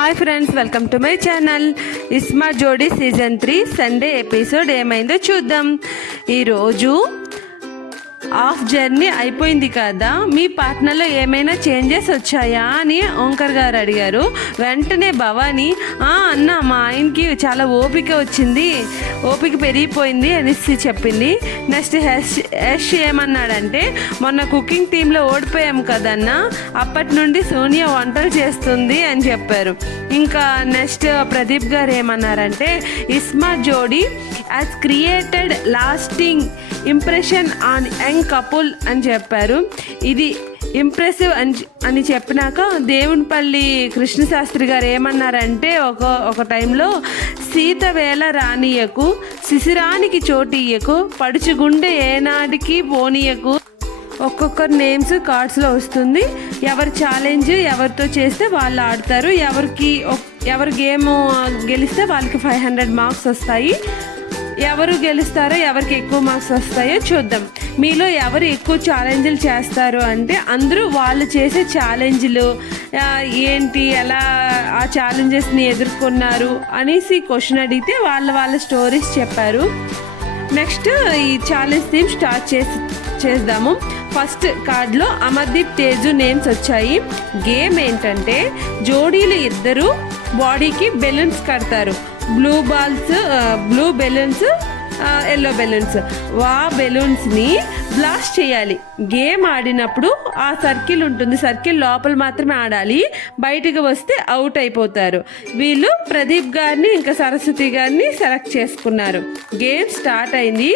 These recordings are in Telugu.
Hi friends, welcome to my channel. ISmart జోడీ సీజన్ 3 సండే ఎపిసోడ్ ఏమైందో చూద్దాం. ఈరోజు హాఫ్ జర్నీ అయిపోయింది కదా, మీ పార్ట్నర్లో ఏమైనా చేంజెస్ వచ్చాయా అని ఓంకర్ గారు అడిగారు. వెంటనే భవానీ అన్న మా ఆయనకి చాలా ఓపిక వచ్చింది, ఓపిక పెరిగిపోయింది అనేసి చెప్పింది. నెక్స్ట్ యష్ ఏమన్నాడంటే, మొన్న కుకింగ్ టీంలో ఓడిపోయాం కదన్న, అప్పటి నుండి సోనియా వంటలు చేస్తుంది అని చెప్పారు. ఇంకా నెక్స్ట్ ప్రదీప్ గారు ఏమన్నారంటే, ఇస్మార్ట్ జోడీ has created lasting impression on young couple అని చెప్పారు. ఇది ఇంప్రెసివ్ అని చెప్పినాక దేవునిపల్లి కృష్ణశాస్త్రి గారు ఏమన్నారంటే, ఒక టైంలో సీత వేళ రానియకు, శిశిరానికి చోటియ్యకు, పడుచుగుండె ఏనాటికి పోనీయకు. ఒక్కొక్కరు నేమ్స్ కార్డ్స్లో వస్తుంది. ఎవరు ఛాలెంజ్ ఎవరితో చేస్తే వాళ్ళు ఆడతారు. ఎవరు గేమ్ గెలిస్తే వాళ్ళకి 500 మార్క్స్ వస్తాయి. ఎవరు గెలుస్తారో ఎవరికి ఎక్కువ మార్క్స్ వస్తాయో చూద్దాం. మీలో ఎవరు ఎక్కువ ఛాలెంజ్లు చేస్తారు అంటే అందరూ వాళ్ళు చేసే ఛాలెంజ్లు ఏంటి, ఎలా ఆ ఛాలెంజెస్ని ఎదుర్కొన్నారు అనేసి క్వశ్చన్ అడిగితే వాళ్ళ స్టోరీస్ చెప్పారు. నెక్స్ట్ ఈ ఛాలెంజ్ థీమ్ స్టార్ట్ చేద్దాము. ఫస్ట్ కార్డ్లో అమర్దీప్, తేజు నేమ్స్ వచ్చాయి. గేమ్ ఏంటంటే, జోడీలు ఇద్దరు బాడీకి బెలూన్స్ కడతారు. Blue balloons, yellow balloons. ఆ బెలూన్స్ని బ్లాస్ట్ చేయాలి. గేమ్ ఆడినప్పుడు ఆ సర్కిల్ ఉంటుంది, సర్కిల్ లోపల మాత్రమే ఆడాలి, బయటకు వస్తే అవుట్ అయిపోతారు. వీళ్ళు ప్రదీప్ గారిని ఇంకా సరస్వతి గారిని సెలెక్ట్ చేసుకున్నారు. గేమ్ స్టార్ట్ అయింది.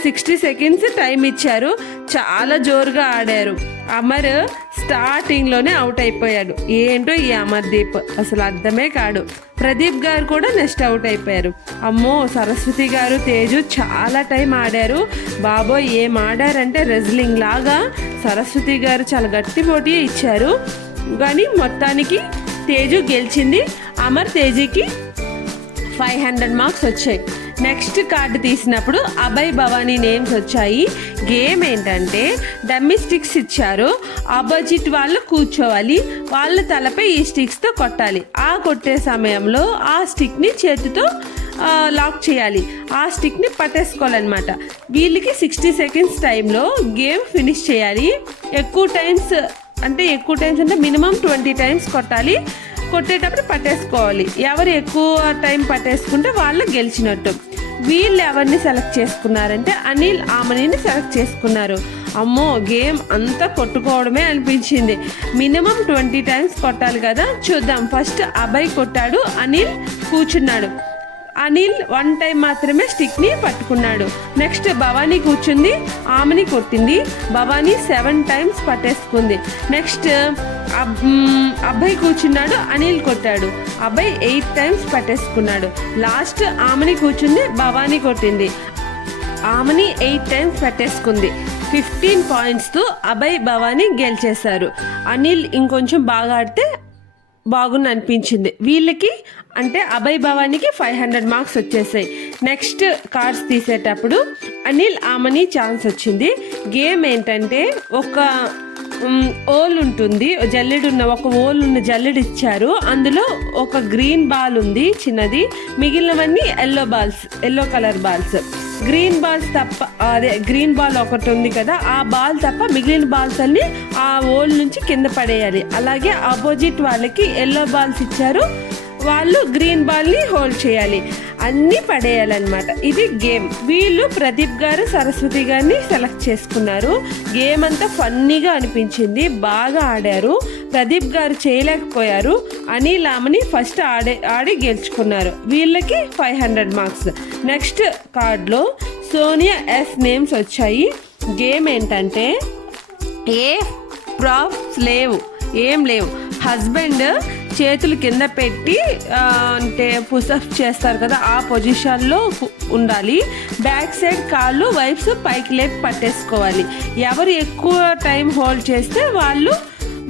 60 సెకండ్స్ టైం ఇచ్చారు. చాలా జోరుగా ఆడారు. అమర్ స్టార్టింగ్లోనే అవుట్ అయిపోయాడు. ఏంటో ఈ అమర్దీప్ అసలు అర్థమే కాడు. ప్రదీప్ గారు కూడా నెక్స్ట్ అవుట్ అయిపోయారు. అమ్మో, సరస్వతి గారు, తేజు చాలా టైం ఆడారు. బాబోయ్, ఏం ఆడారంటే రెజ్లింగ్ లాగా. సరస్వతి గారు చాలా గట్టి పోటీ ఇచ్చారు, కానీ మొత్తానికి తేజు గెలిచింది. అమర్ తేజుకి 500 మార్క్స్ వచ్చాయి. నెక్స్ట్ కార్డు తీసినప్పుడు అభయ్, భవానీ నేమ్స్ వచ్చాయి. గేమ్ ఏంటంటే, డమ్మీ స్టిక్స్ ఇచ్చారు. ఆపోజిట్ వాళ్ళు కూర్చోవాలి, వాళ్ళ తలపై ఈ స్టిక్స్తో కొట్టాలి. ఆ కొట్టే సమయంలో ఆ స్టిక్ని చేతితో లాక్ చేయాలి, ఆ స్టిక్ని పట్టేసుకోవాలన్నమాట. వీళ్ళకి 60 సెకండ్స్ టైంలో గేమ్ ఫినిష్ చేయాలి. ఎక్కువ టైమ్స్ అంటే మినిమం 20 టైమ్స్ కొట్టాలి. కొట్టేటప్పుడు పట్టేసుకోవాలి. ఎవరు ఎక్కువ టైం పట్టేసుకుంటే వాళ్ళు గెలిచినట్టు. వీళ్ళు ఎవరిని సెలెక్ట్ చేసుకున్నారంటే అనిల్, ఆమనిని సెలెక్ట్ చేసుకున్నారు. అమ్మో, గేమ్ అంతా కొట్టుకోవడమే అనిపించింది. మినిమం 20 టైమ్స్ కొట్టాలి కదా. చూద్దాం. ఫస్ట్ అభయ్ కొట్టాడు, అనిల్ కూర్చున్నాడు. అనిల్ 1 టైం మాత్రమే స్టిక్ని పట్టుకున్నాడు. నెక్స్ట్ భవానీ కూర్చుంది, ఆమెని కొట్టింది. భవానీ 7 టైమ్స్ పట్టేసుకుంది. నెక్స్ట్ అబ్బాయి కూర్చున్నాడు, అనిల్ కొట్టాడు. అబ్బాయి 8 టైమ్స్ పట్టేసుకున్నాడు. లాస్ట్ ఆమెని కూర్చుంది, భవానీ కొట్టింది. ఆమెని 8 టైమ్స్ పట్టేసుకుంది. 15 పాయింట్స్తో అభయ్, భవానీ గెలిచేశారు. అనిల్ ఇంకొంచెం బాగా ఆడితే బాగుంది అనిపించింది. వీళ్ళకి అంటే అభయ్, భవానీకి 500 మార్క్స్ వచ్చేసాయి. నెక్స్ట్ కార్డ్స్ తీసేటప్పుడు అనిల్, ఆమెని ఛాన్స్ వచ్చింది. గేమ్ ఏంటంటే, ఒక ఓల్ ఉంటుంది, ఒక ఓల్ ఉన్న జల్లెడు ఇచ్చారు. అందులో ఒక గ్రీన్ బాల్ ఉంది చిన్నది, మిగిలినవన్నీ yellow colour balls. Green balls తప్ప, గ్రీన్ బాల్ ఒకటి ఉంది కదా, ఆ బాల్ తప్ప మిగిలిన బాల్స్ అన్ని ఆ ఓల్ నుంచి కింద పడేయాలి. అలాగే ఆపోజిట్ వాళ్ళకి ఎల్లో బాల్స్ ఇచ్చారు, వాళ్ళు గ్రీన్ బాల్ని హోల్డ్ చేయాలి. అన్నీ పడేయాలన్నమాట. ఇది గేమ్. వీళ్ళు ప్రదీప్ గారు, సరస్వతి గారిని సెలెక్ట్ చేసుకున్నారు. గేమ్ అంతా ఫన్నీగా అనిపించింది, బాగా ఆడారు. ప్రదీప్ గారు చేయలేకపోయారు. అనిల్, ఆమెని ఫస్ట్ ఆడి గెలుచుకున్నారు. వీళ్ళకి 500 మార్క్స్. నెక్స్ట్ కార్డ్లో సోనియా, ఎస్ నేమ్స్ వచ్చాయి. గేమ్ ఏంటంటే, ఏ ప్రాప్స్ లేవు, ఏం లేవు. హస్బెండ్ చేతులు కింద పెట్టి అంటే పుషప్ చేస్తారు కదా, ఆ పొజిషన్లో ఉండాలి. బ్యాక్ సైడ్ కాళ్ళు వైఫ్స్ పైకి లేపి పట్టేసుకోవాలి. ఎవరు ఎక్కువ టైం హోల్డ్ చేస్తే వాళ్ళు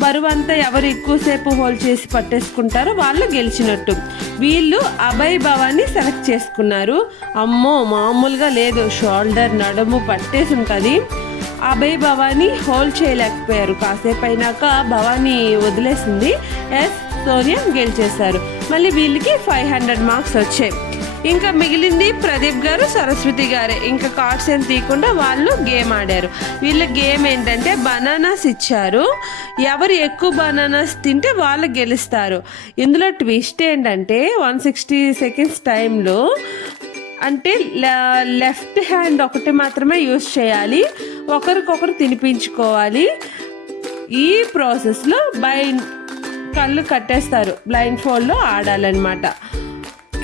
బరువంతా, ఎవరు ఎక్కువసేపు హోల్డ్ చేసి పట్టేసుకుంటారో వాళ్ళు గెలిచినట్టు. వీళ్ళు అభయ్, భవానీ సెలెక్ట్ చేసుకున్నారు. అమ్మో, మామూలుగా లేదు, షోల్డర్, నడుము పట్టేసి ఉంటుంది. అభయ్, భవానీ హోల్డ్ చేయలేకపోయారు. కాసేపు అయినాక భవానీ వదిలేసింది. ఎస్ సోనియా గెలిచేశారు. మళ్ళీ వీళ్ళకి 500 మార్క్స్ వచ్చాయి. ఇంకా మిగిలింది ప్రదీప్ గారు, సరస్వతి గారే. ఇంకా కార్డ్స్ ఏం తీయకుండా వాళ్ళు గేమ్ ఆడారు. వీళ్ళ గేమ్ ఏంటంటే బనానాస్ ఇచ్చారు, ఎవరు ఎక్కువ బనానాస్ తింటే వాళ్ళు గెలుస్తారు. ఇందులో ట్విస్ట్ ఏంటంటే 160 సెకండ్స్ టైంలో అంటే లెఫ్ట్ హ్యాండ్ ఒకటి మాత్రమే యూస్ చేయాలి, ఒకరికొకరు తినిపించుకోవాలి. ఈ ప్రాసెస్లో కళ్ళు కట్టేస్తారు, బ్లైండ్ ఫోల్డ్లో ఆడాలన్నమాట.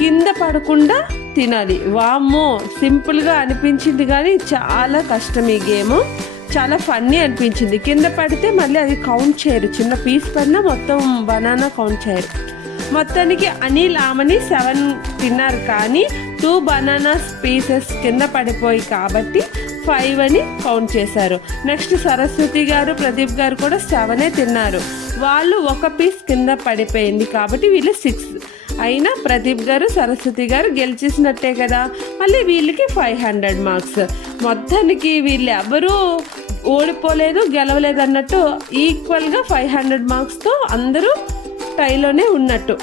కింద పడకుండా తినాలి. వామ్మో, సింపుల్గా అనిపించింది కానీ చాలా కష్టం. ఈ గేమ్ చాలా ఫన్నీ అనిపించింది. కింద పడితే మళ్ళీ అది కౌంట్ చేయరు, చిన్న పీస్ పడినా మొత్తం బనానా కౌంట్ చేయరు. మొత్తానికి అనిల్ ఆమెని 7 తిన్నారు, కానీ 2 బనానాస్ పీసెస్ కింద పడిపోయి కాబట్టి 5 అని కౌంట్ చేశారు. నెక్స్ట్ సరస్వతి గారు, ప్రదీప్ గారు కూడా 7 తిన్నారు, వాళ్ళు ఒక పీస్ కింద పడిపోయింది కాబట్టి వీళ్ళు 6. అయినా ప్రదీప్ గారు, సరస్వతి గారు గెలిచేసినట్టే కదా. మళ్ళీ వీళ్ళకి 500 మార్క్స్. మొత్తానికి వీళ్ళు ఎవరూ ఓడిపోలేదు, గెలవలేదు అన్నట్టు ఈక్వల్గా 500 మార్క్స్తో అందరూ టైలోనే ఉన్నట్టు.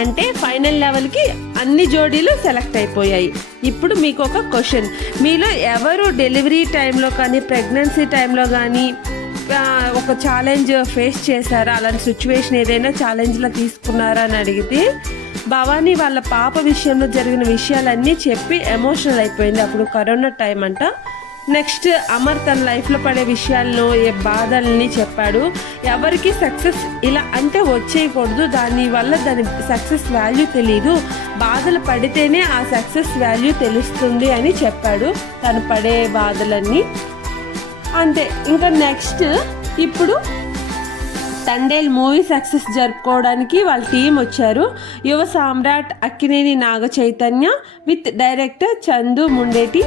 అంటే ఫైనల్ లెవెల్కి అన్ని జోడీలు సెలెక్ట్ అయిపోయాయి. ఇప్పుడు మీకు ఒక క్వశ్చన్, మీలో ఎవరు డెలివరీ టైంలో కానీ ప్రెగ్నెన్సీ టైంలో కానీ ఒక ఛాలెంజ్ ఫేస్ చేశారా, అలాంటి సిచ్యువేషన్ ఏదైనా ఛాలెంజ్లో తీసుకున్నారా అని అడిగితే భవానీ వాళ్ళ పాప విషయంలో జరిగిన విషయాలన్నీ చెప్పి ఎమోషనల్ అయిపోయింది. అప్పుడు కరోనా టైం అంట. నెక్స్ట్ అమర్ తన లైఫ్లో పడే విషయాలను, బాధల్ని చెప్పాడు. ఎవరికి సక్సెస్ ఇలా అంటే వచ్చేయకూడదు, దానివల్ల దాని సక్సెస్ వాల్యూ తెలీదు, బాధలు పడితేనే ఆ సక్సెస్ వాల్యూ తెలుస్తుంది అని చెప్పాడు, తను పడే బాధలన్నీ. అంతే. ఇంకా నెక్స్ట్ ఇప్పుడు తండేల్ మూవీ సక్సెస్ జరుపుకోవడానికి వాళ్ళ టీం వచ్చారు. యువ సామ్రాట్ అక్కినేని నాగ చైతన్య విత్ డైరెక్టర్ చందు ముండేటి,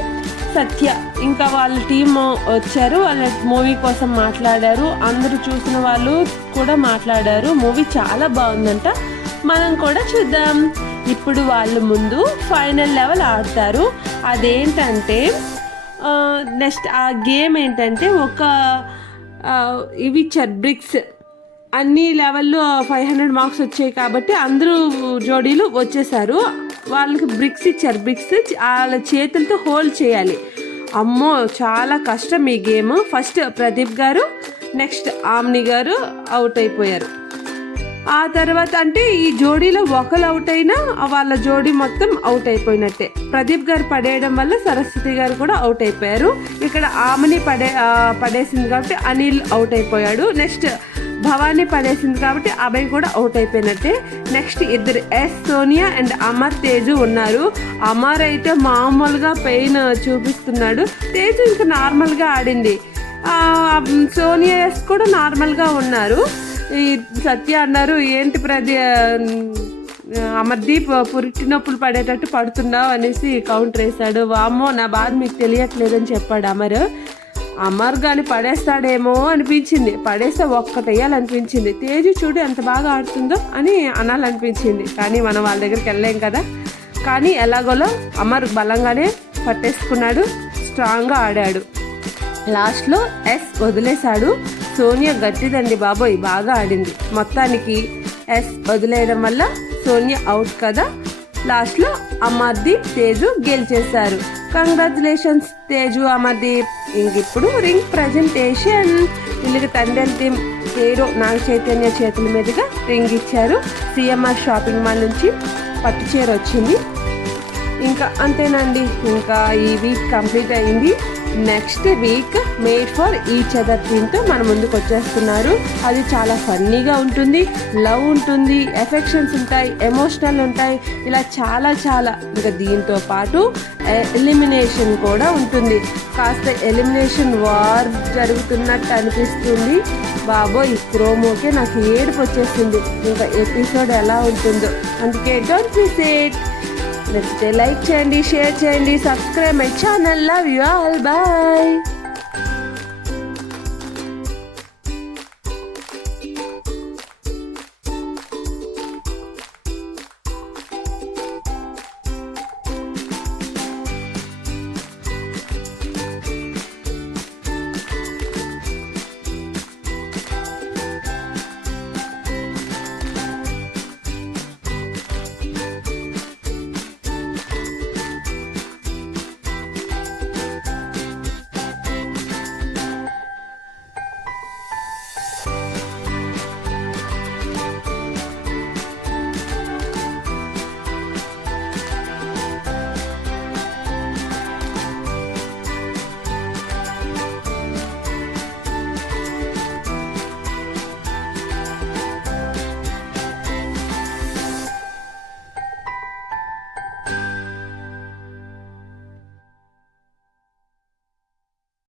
సత్య, ఇంకా వాళ్ళ టీం వచ్చారు. వాళ్ళ మూవీ కోసం మాట్లాడారు. అందరూ చూసిన వాళ్ళు కూడా మాట్లాడారు. మూవీ చాలా బాగుందంట, మనం కూడా చూద్దాం. ఇప్పుడు వాళ్ళు ముందు ఫైనల్ లెవెల్ ఆడతారు. అదేంటంటే నెక్స్ట్ ఆ గేమ్ ఏంటంటే ఇవి ఇచ్చారు బ్రిక్స్. అన్ని లెవెల్లో 500 మార్క్స్ వచ్చాయి కాబట్టి అందరూ జోడీలు వచ్చేసారు. వాళ్ళకి బ్రిక్స్ ఇచ్చారు. బ్రిక్స్ వాళ్ళ చేతులతో హోల్డ్ చేయాలి. అమ్మో, చాలా కష్టం ఈ గేమ్. ఫస్ట్ ప్రదీప్ గారు, నెక్స్ట్ ఆమ్ని గారు అవుట్ అయిపోయారు. ఆ తర్వాత అంటే ఈ జోడీలో ఒకరు అవుట్ అయినా వాళ్ళ జోడీ మొత్తం అవుట్ అయిపోయినట్టే. ప్రదీప్ గారు పడేయడం వల్ల సరస్వతి గారు కూడా అవుట్ అయిపోయారు. ఇక్కడ ఆమెని పడేసింది కాబట్టి అనిల్ అవుట్ అయిపోయాడు. నెక్స్ట్ భవానీ పడేసింది కాబట్టి అభయ్ కూడా అవుట్ అయిపోయినట్టే. నెక్స్ట్ ఇద్దరు సోనియా అండ్ అమర్ తేజు ఉన్నారు. అమర్ అయితే మామూలుగా పెయిన్ చూపిస్తున్నాడు. తేజు ఇంకా నార్మల్గా ఆడింది. సోనియా కూడా నార్మల్గా ఉన్నారు. ఈ సత్య అన్నారు, ఏంటి అమర్దీప్ పురిటి నొప్పులు పడేటట్టు పడుతున్నావు అనేసి కౌంటర్ వేశాడు. వామ్మో, నా బాధ మీకు తెలియట్లేదని చెప్పాడు అమర్ కానీ పడేస్తాడేమో అనిపించింది. పడేస్తే ఒక్కటేయాలనిపించింది. తేజు చూడు ఎంత బాగా ఆడుతుందో అని అనాలనిపించింది. కానీ మనం వాళ్ళ దగ్గరికి వెళ్ళలేం కదా. కానీ ఎలాగోలో అమర్ బలంగానే పట్టేసుకున్నాడు, స్ట్రాంగ్గా ఆడాడు. లాస్ట్లో వదిలేశాడు. సోనియా గట్టిదండి బాబోయ్, బాగా ఆడింది. మొత్తానికి వదిలేయడం వల్ల సోనియా అవుట్ కదా. లాస్ట్లో అమర్దీప్, తేజు గెలిచేశారు. కంగ్రాచులేషన్స్ తేజు, అమర్దీప్. ఇంకిప్పుడు రింగ్ ప్రజెంటేషన్. వీళ్ళకి తండేల్ టీం హీరో నాగ చైతన్య చేతుల మీదుగా రింగ్ ఇచ్చారు. సిఎంఆర్ షాపింగ్ మాల్ నుంచి పట్టు చీర వచ్చింది. ఇంకా అంతేనండి, ఇంకా ఈ వీక్ కంప్లీట్ అయింది. Next week made for each other థీమ్తో మన ముందుకు వచ్చేస్తున్నారు. అది చాలా ఫన్నీగా ఉంటుంది, లవ్ ఉంటుంది, ఎఫెక్షన్స్ ఉంటాయి, ఎమోషనల్ ఉంటాయి, ఇలా చాలా చాలా. ఇంకా దీంతో పాటు ఎలిమినేషన్ కూడా ఉంటుంది. కాస్త ఎలిమినేషన్ వార్ జరుగుతున్నట్టు అనిపిస్తుంది. బాబోయ్, ఈ ప్రోమోకే నాకు ఏడుపు వచ్చేసింది. ఇంకా ఎపిసోడ్ ఎలా ఉంటుందో. అందుకే డోంట్ మిస్ ఇట్. నచ్చితే లైక్ చేయండి, షేర్ చేయండి, subscribe my channel. Love you all, bye.